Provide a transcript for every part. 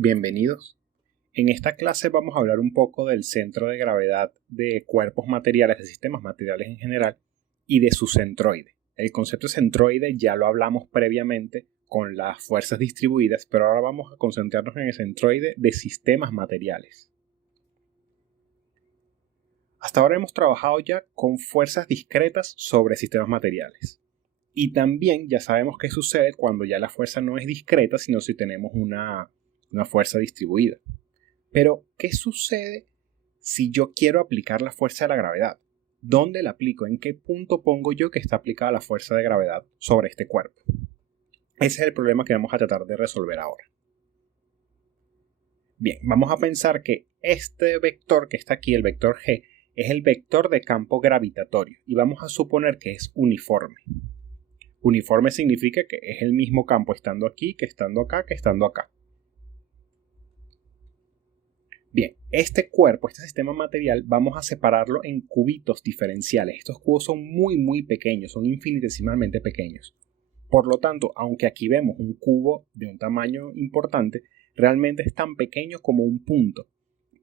Bienvenidos. En esta clase vamos a hablar un poco del centro de gravedad de cuerpos materiales, de sistemas materiales en general, y de su centroide. El concepto de centroide ya lo hablamos previamente con las fuerzas distribuidas, pero ahora vamos a concentrarnos en el centroide de sistemas materiales. Hasta ahora hemos trabajado ya con fuerzas discretas sobre sistemas materiales. Y también ya sabemos qué sucede cuando ya la fuerza no es discreta, sino si tenemos una fuerza distribuida. Pero, ¿qué sucede si yo quiero aplicar la fuerza de la gravedad? ¿Dónde la aplico? ¿En qué punto pongo yo que está aplicada la fuerza de gravedad sobre este cuerpo? Ese es el problema que vamos a tratar de resolver ahora. Bien, vamos a pensar que este vector que está aquí, el vector G, es el vector de campo gravitatorio y vamos a suponer que es uniforme. Uniforme significa que es el mismo campo estando aquí, que estando acá, que estando acá. Bien, este cuerpo, este sistema material, vamos a separarlo en cubitos diferenciales. Estos cubos son muy pequeños, son infinitesimalmente pequeños. Por lo tanto, aunque aquí vemos un cubo de un tamaño importante, realmente es tan pequeño como un punto.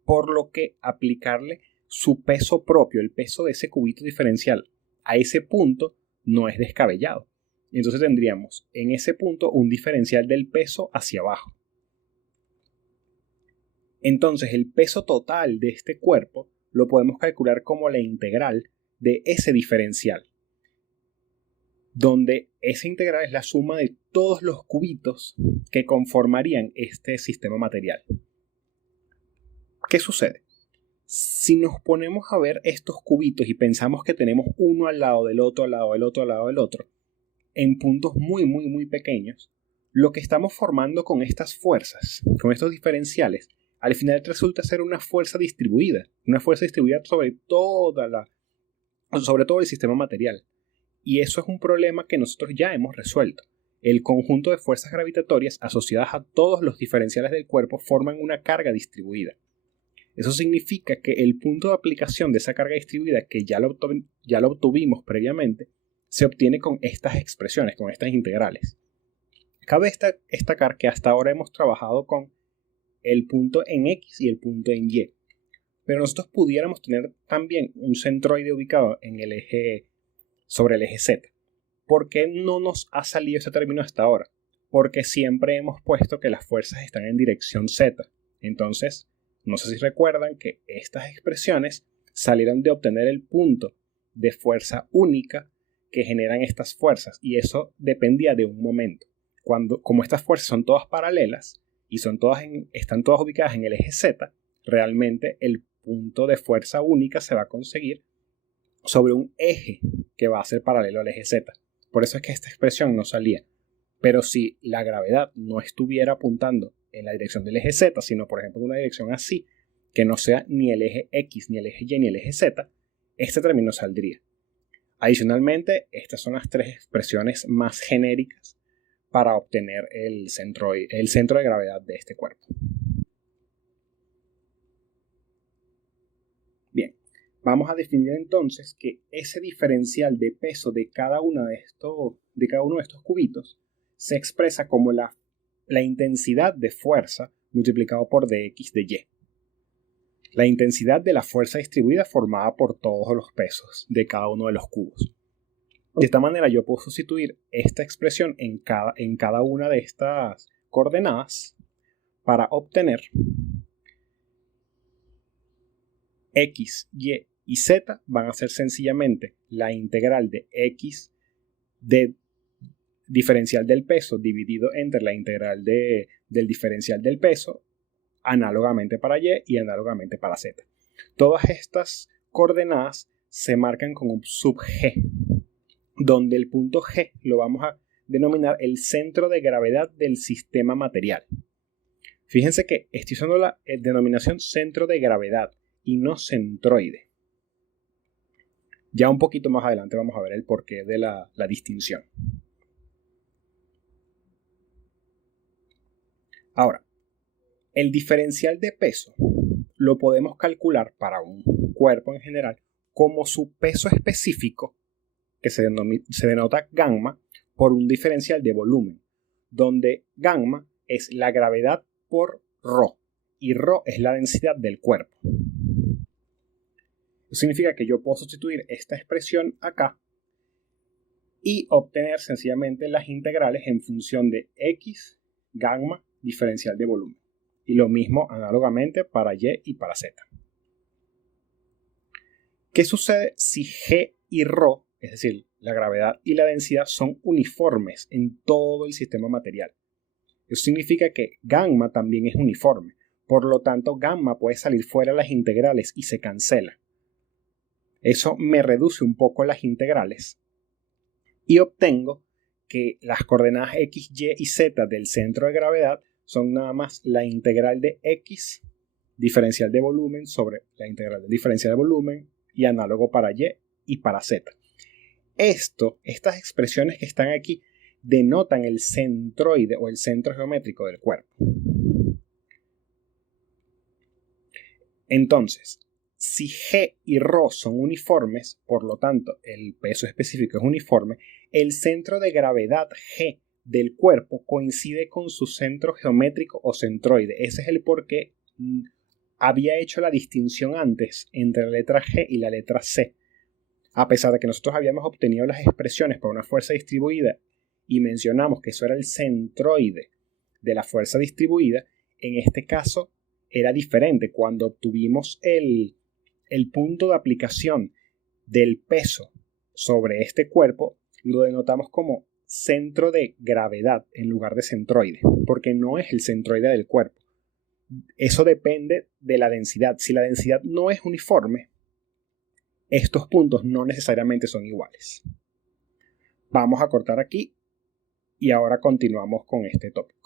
Por lo que aplicarle su peso propio, el peso de ese cubito diferencial, a ese punto no es descabellado. Entonces tendríamos en ese punto un diferencial del peso hacia abajo. Entonces el peso total de este cuerpo lo podemos calcular como la integral de ese diferencial, donde esa integral es la suma de todos los cubitos que conformarían este sistema material. ¿Qué sucede? Si nos ponemos a ver estos cubitos y pensamos que tenemos uno al lado del otro, al lado del otro, al lado del otro, en puntos muy pequeños, lo que estamos formando con estas fuerzas, con estos diferenciales, al final resulta ser una fuerza distribuida sobre todo el sistema material. Y eso es un problema que nosotros ya hemos resuelto. El conjunto de fuerzas gravitatorias asociadas a todos los diferenciales del cuerpo forman una carga distribuida. Eso significa que el punto de aplicación de esa carga distribuida, que ya lo obtuvimos previamente, se obtiene con estas expresiones, con estas integrales. Cabe destacar que hasta ahora hemos trabajado con el punto en X y el punto en Y. Pero nosotros pudiéramos tener también un centroide ubicado en el eje, sobre el eje Z. ¿Por qué no nos ha salido ese término hasta ahora? Porque siempre hemos puesto que las fuerzas están en dirección Z. Entonces, no sé si recuerdan que estas expresiones salieron de obtener el punto de fuerza única que generan estas fuerzas. Y eso dependía de un momento. Como estas fuerzas son todas paralelas, y están todas ubicadas en el eje Z, realmente el punto de fuerza única se va a conseguir sobre un eje que va a ser paralelo al eje Z. Por eso es que esta expresión no salía. Pero si la gravedad no estuviera apuntando en la dirección del eje Z, sino por ejemplo en una dirección así, que no sea ni el eje X, ni el eje Y, ni el eje Z, este término saldría. Adicionalmente, estas son las tres expresiones más genéricas para obtener el centro de gravedad de este cuerpo. Bien, vamos a definir entonces que ese diferencial de peso de cada uno de estos cubitos se expresa como la intensidad de fuerza multiplicado por dx de y. La intensidad de la fuerza distribuida formada por todos los pesos de cada uno de los cubos. De esta manera yo puedo sustituir esta expresión en cada una de estas coordenadas para obtener X, Y y Z van a ser sencillamente la integral de X de diferencial del peso dividido entre la integral del diferencial del peso análogamente para Y y análogamente para Z. Todas estas coordenadas se marcan con un sub G, donde el punto G lo vamos a denominar el centro de gravedad del sistema material. Fíjense que estoy usando la denominación centro de gravedad y no centroide. Ya un poquito más adelante vamos a ver el porqué de la distinción. Ahora, el diferencial de peso lo podemos calcular para un cuerpo en general como su peso específico, que se denota gamma, por un diferencial de volumen, donde gamma es la gravedad ρ. Y ρ es la densidad del cuerpo. Eso significa que yo puedo sustituir esta expresión acá y obtener sencillamente las integrales en función de x, gamma, diferencial de volumen. Y lo mismo análogamente para y y para z. ¿Qué sucede si g y ρ, es decir, la gravedad y la densidad, son uniformes en todo el sistema material? Eso significa que gamma también es uniforme. Por lo tanto, gamma puede salir fuera de las integrales y se cancela. Eso me reduce un poco las integrales y obtengo que las coordenadas x, y y z del centro de gravedad son nada más la integral de x diferencial de volumen sobre la integral del diferencial de volumen y análogo para y para z. Estas expresiones que están aquí denotan el centroide o el centro geométrico del cuerpo. Entonces, si G y ρ son uniformes, por lo tanto el peso específico es uniforme, el centro de gravedad G del cuerpo coincide con su centro geométrico o centroide. Ese es el por qué había hecho la distinción antes entre la letra G y la letra C. A pesar de que nosotros habíamos obtenido las expresiones para una fuerza distribuida y mencionamos que eso era el centroide de la fuerza distribuida, en este caso era diferente. Cuando obtuvimos el punto de aplicación del peso sobre este cuerpo, lo denotamos como centro de gravedad en lugar de centroide, porque no es el centroide del cuerpo. Eso depende de la densidad. Si la densidad no es uniforme, estos puntos no necesariamente son iguales. Vamos a cortar aquí y ahora continuamos con este tópico.